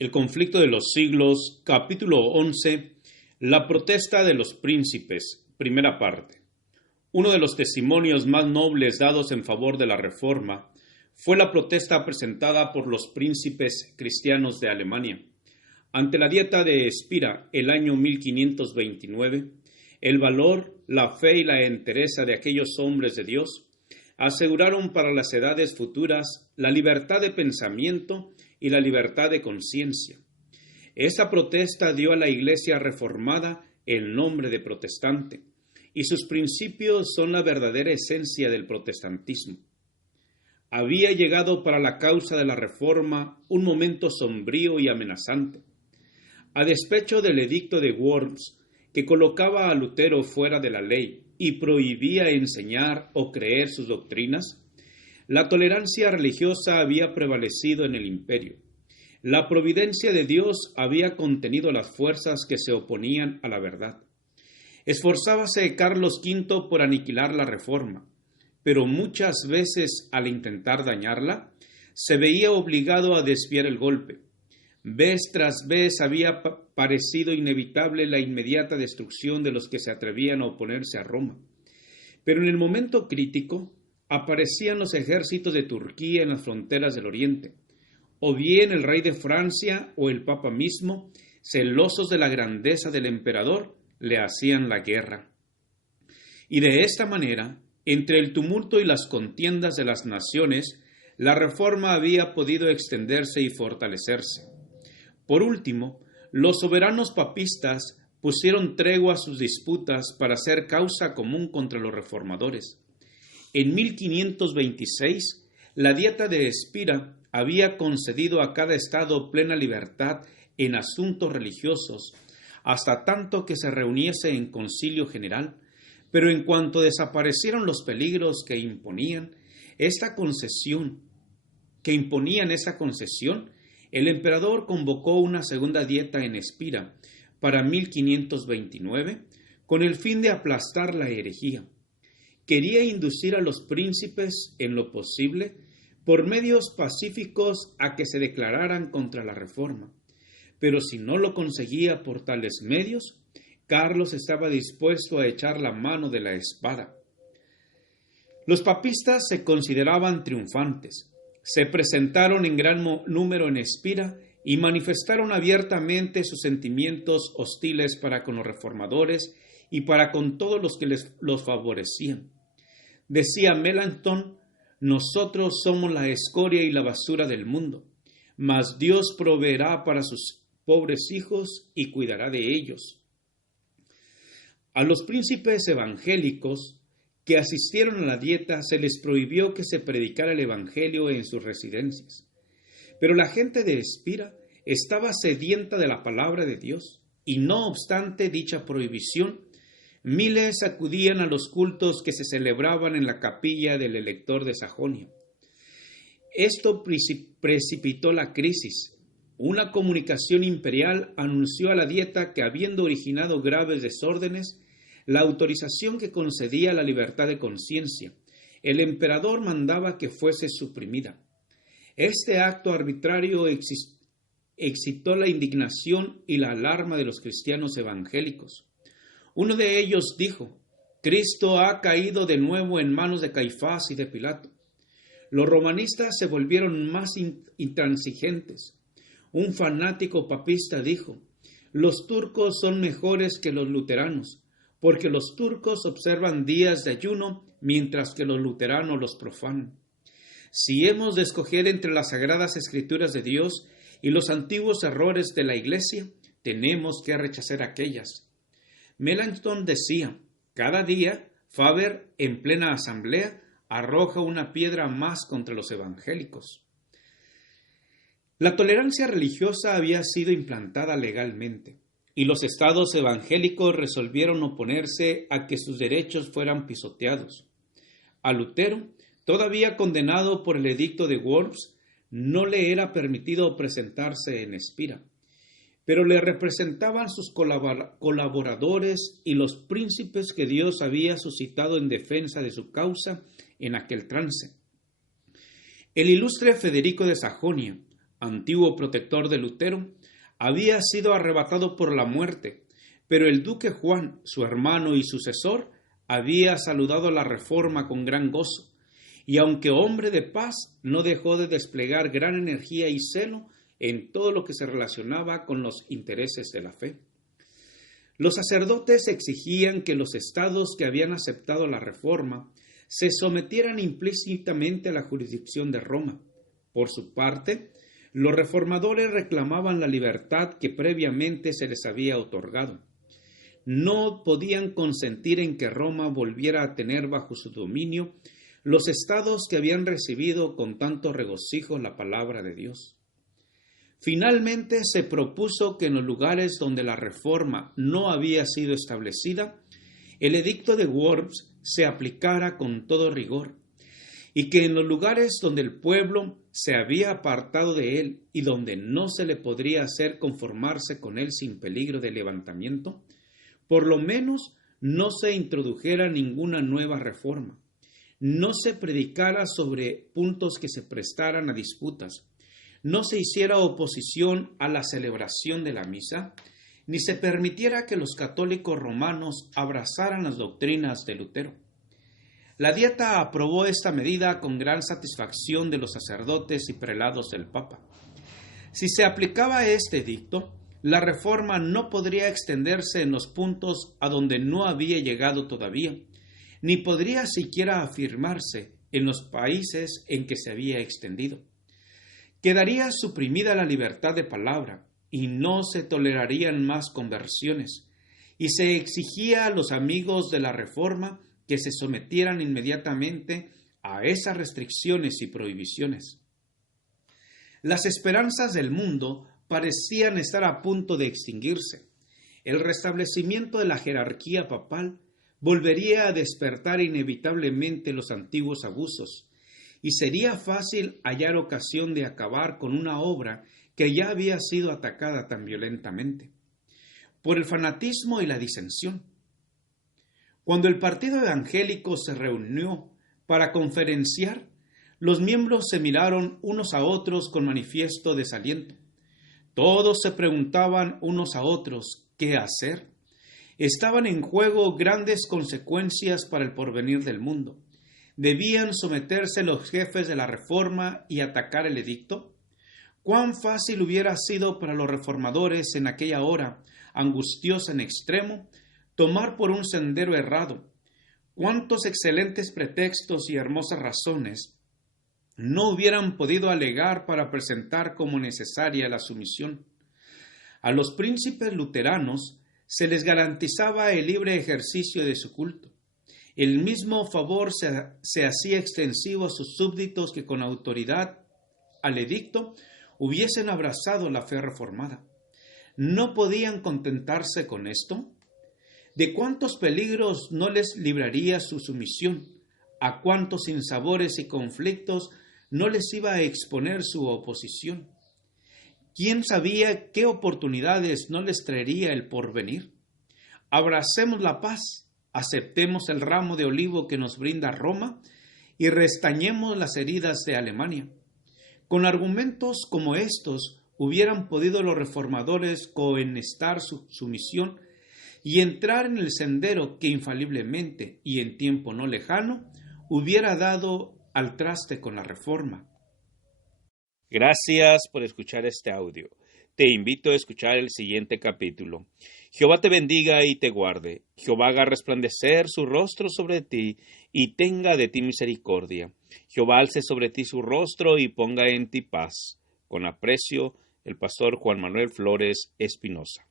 El conflicto de los siglos, capítulo 11, la protesta de los príncipes, primera parte. Uno de los testimonios más nobles dados en favor de la Reforma fue la protesta presentada por los príncipes cristianos de Alemania. Ante la Dieta de Spira, el año 1529, el valor, la fe y la entereza de aquellos hombres de Dios aseguraron para las edades futuras la libertad de pensamiento y la libertad de conciencia. Esa protesta dio a la Iglesia reformada el nombre de protestante, y sus principios son la verdadera esencia del protestantismo. Había llegado para la causa de la Reforma un momento sombrío y amenazante. A despecho del edicto de Worms, que colocaba a Lutero fuera de la ley y prohibía enseñar o creer sus doctrinas, la tolerancia religiosa había prevalecido en el imperio. La providencia de Dios había contenido las fuerzas que se oponían a la verdad. Esforzábase Carlos V por aniquilar la Reforma, pero muchas veces al intentar dañarla, se veía obligado a desviar el golpe. Vez tras vez había parecido inevitable la inmediata destrucción de los que se atrevían a oponerse a Roma. Pero en el momento crítico, aparecían los ejércitos de Turquía en las fronteras del Oriente, o bien el rey de Francia o el Papa mismo, celosos de la grandeza del emperador, le hacían la guerra. Y de esta manera, entre el tumulto y las contiendas de las naciones, la Reforma había podido extenderse y fortalecerse. Por último, los soberanos papistas pusieron tregua a sus disputas para hacer causa común contra los reformadores. En 1526, la Dieta de Spira había concedido a cada estado plena libertad en asuntos religiosos, hasta tanto que se reuniese en concilio general, pero en cuanto desaparecieron los peligros que imponían esa concesión, el emperador convocó una segunda dieta en Spira para 1529 con el fin de aplastar la herejía. Quería inducir a los príncipes, en lo posible, por medios pacíficos a que se declararan contra la Reforma. Pero si no lo conseguía por tales medios, Carlos estaba dispuesto a echar la mano de la espada. Los papistas se consideraban triunfantes. Se presentaron en gran número en Spira y manifestaron abiertamente sus sentimientos hostiles para con los reformadores y para con todos los que los favorecían. Decía Melanchthon: nosotros somos la escoria y la basura del mundo, mas Dios proveerá para sus pobres hijos y cuidará de ellos. A los príncipes evangélicos que asistieron a la dieta se les prohibió que se predicara el evangelio en sus residencias. Pero la gente de Spira estaba sedienta de la palabra de Dios, y no obstante dicha prohibición, miles acudían a los cultos que se celebraban en la capilla del elector de Sajonia. Esto precipitó la crisis. Una comunicación imperial anunció a la dieta que, habiendo originado graves desórdenes, la autorización que concedía la libertad de conciencia, el emperador mandaba que fuese suprimida. Este acto arbitrario excitó la indignación y la alarma de los cristianos evangélicos. Uno de ellos dijo: Cristo ha caído de nuevo en manos de Caifás y de Pilato. Los romanistas se volvieron más intransigentes. Un fanático papista dijo: los turcos son mejores que los luteranos, porque los turcos observan días de ayuno, mientras que los luteranos los profanan. Si hemos de escoger entre las sagradas escrituras de Dios y los antiguos errores de la Iglesia, tenemos que rechazar aquellas. Melanchthon decía: cada día Faber, en plena asamblea, arroja una piedra más contra los evangélicos. La tolerancia religiosa había sido implantada legalmente, y los estados evangélicos resolvieron oponerse a que sus derechos fueran pisoteados. A Lutero, todavía condenado por el edicto de Worms, no le era permitido presentarse en Spira, pero le representaban sus colaboradores y los príncipes que Dios había suscitado en defensa de su causa en aquel trance. El ilustre Federico de Sajonia, antiguo protector de Lutero, había sido arrebatado por la muerte, pero el duque Juan, su hermano y sucesor, había saludado la reforma con gran gozo, y aunque hombre de paz, no dejó de desplegar gran energía y celo en todo lo que se relacionaba con los intereses de la fe. Los sacerdotes exigían que los estados que habían aceptado la reforma se sometieran implícitamente a la jurisdicción de Roma. Por su parte, los reformadores reclamaban la libertad que previamente se les había otorgado. No podían consentir en que Roma volviera a tener bajo su dominio los estados que habían recibido con tanto regocijo la palabra de Dios. Finalmente se propuso que en los lugares donde la reforma no había sido establecida, el edicto de Worms se aplicara con todo rigor, y que en los lugares donde el pueblo se había apartado de él y donde no se le podría hacer conformarse con él sin peligro de levantamiento, por lo menos no se introdujera ninguna nueva reforma, no se predicara sobre puntos que se prestaran a disputas, no se hiciera oposición a la celebración de la misa, ni se permitiera que los católicos romanos abrazaran las doctrinas de Lutero. La Dieta aprobó esta medida con gran satisfacción de los sacerdotes y prelados del Papa. Si se aplicaba este edicto, la reforma no podría extenderse en los puntos a donde no había llegado todavía, ni podría siquiera afirmarse en los países en que se había extendido. Quedaría suprimida la libertad de palabra y no se tolerarían más conversiones, y se exigía a los amigos de la reforma que se sometieran inmediatamente a esas restricciones y prohibiciones. Las esperanzas del mundo parecían estar a punto de extinguirse. El restablecimiento de la jerarquía papal volvería a despertar inevitablemente los antiguos abusos, y sería fácil hallar ocasión de acabar con una obra que ya había sido atacada tan violentamente, por el fanatismo y la disensión. Cuando el partido evangélico se reunió para conferenciar, los miembros se miraron unos a otros con manifiesto desaliento. Todos se preguntaban unos a otros qué hacer. Estaban en juego grandes consecuencias para el porvenir del mundo. ¿Debían someterse los jefes de la reforma y atacar el edicto? ¿Cuán fácil hubiera sido para los reformadores en aquella hora, angustiosa en extremo, tomar por un sendero errado? ¿Cuántos excelentes pretextos y hermosas razones no hubieran podido alegar para presentar como necesaria la sumisión? A los príncipes luteranos se les garantizaba el libre ejercicio de su culto. El mismo favor se hacía extensivo a sus súbditos que con autoridad al edicto hubiesen abrazado la fe reformada. ¿No podían contentarse con esto? ¿De cuántos peligros no les libraría su sumisión? ¿A cuántos sinsabores y conflictos no les iba a exponer su oposición? ¿Quién sabía qué oportunidades no les traería el porvenir? Abracemos la paz, aceptemos el ramo de olivo que nos brinda Roma y restañemos las heridas de Alemania. Con argumentos como estos hubieran podido los reformadores cohonestar su sumisión y entrar en el sendero que infaliblemente y en tiempo no lejano hubiera dado al traste con la reforma. Gracias por escuchar este audio. Te invito a escuchar el siguiente capítulo. Jehová te bendiga y te guarde. Jehová haga resplandecer su rostro sobre ti y tenga de ti misericordia. Jehová alce sobre ti su rostro y ponga en ti paz. Con aprecio, el pastor Juan Manuel Flores Espinosa.